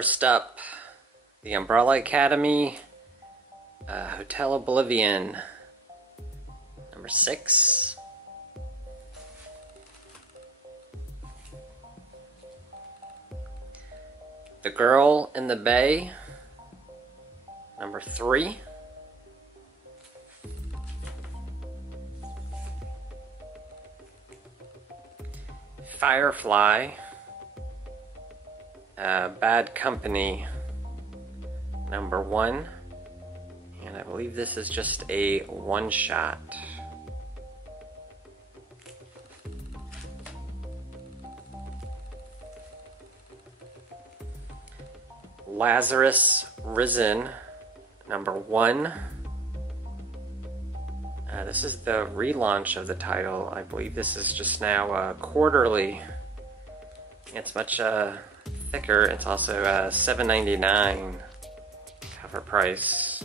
First up, the Umbrella Academy, Hotel Oblivion, number 6. The Girl in the Bay, number 3. Firefly, Bad Company, number 1. And I believe this is just a one-shot. Lazarus Risen, number 1. This is the relaunch of the title. I believe this is just now quarterly. It's much thicker. It's also $7.99 cover price.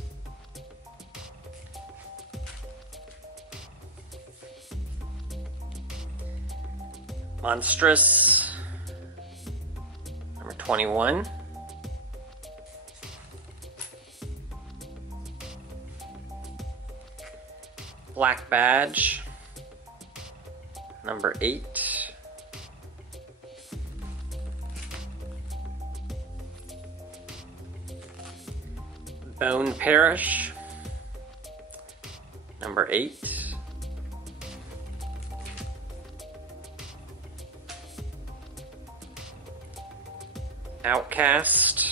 Monstrous, number 21. Black Badge, number 8. Bone Parish, number 8. Outcast,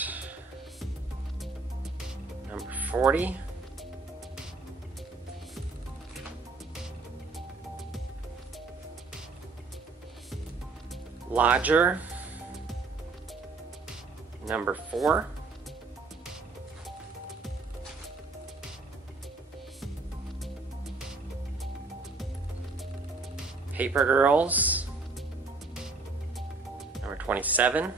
number 40. Lodger, number 4. Paper Girls, number 27.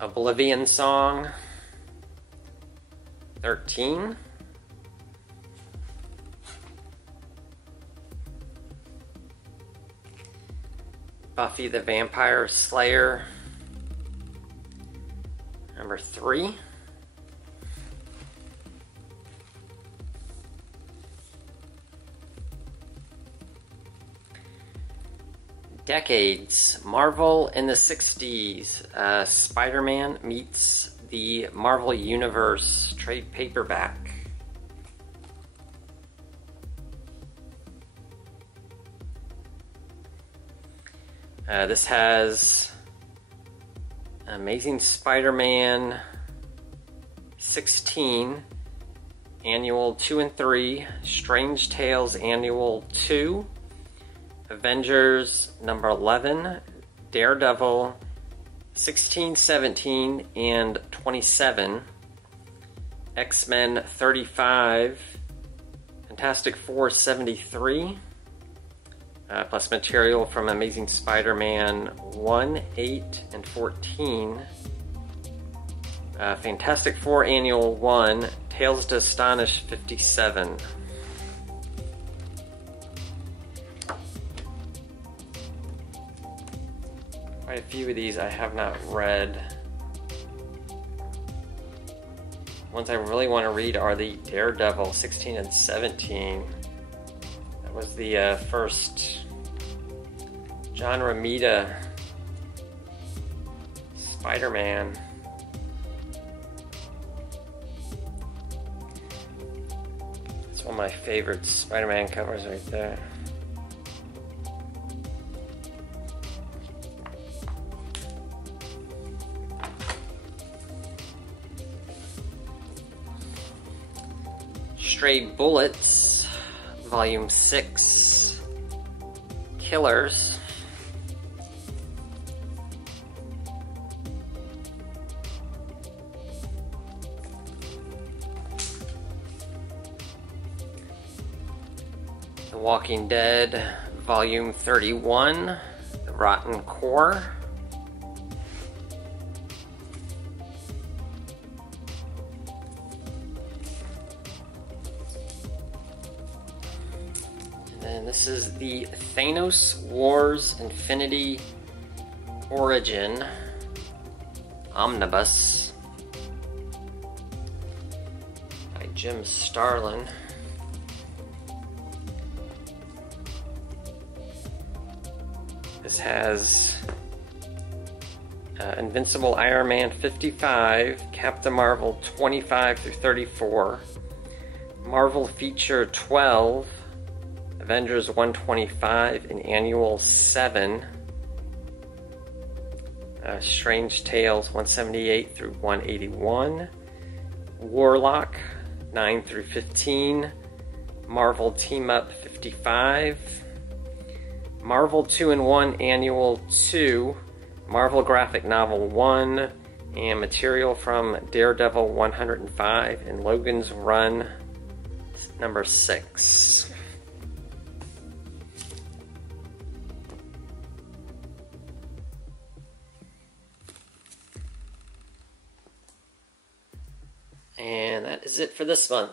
Oblivion Song, 13. Buffy the Vampire Slayer, number 3. Decades, Marvel in the 60s, Spider-Man meets the Marvel Universe trade paperback. This has Amazing Spider-Man 16, Annual 2 and 3, Strange Tales Annual 2, Avengers number 11, Daredevil 16, 17, and 27, X-Men 35, Fantastic Four 73, plus material from Amazing Spider-Man 1, 8, and 14, Fantastic Four Annual 1, Tales to Astonish 57. Quite a few of these I have not read. Ones I really want to read are the Daredevil 16 and 17. That was the first John Romita Spider-Man. It's one of my favorite Spider-Man covers right there. Stray Bullets, Volume 6, Killers. The Walking Dead, Volume 31, The Rotten Core. And And this is the Thanos Wars Infinity Origin Omnibus by Jim Starlin. This has Invincible Iron Man 55, Captain Marvel 25 through 34, Marvel Feature 12, Avengers 125, and Annual 7, Strange Tales 178 through 181, Warlock 9 through 15, Marvel Team Up 55, Marvel 2-in-1 Annual 2, Marvel Graphic Novel 1, and material from Daredevil 105 and Logan's Run number 6. And that is it for this month.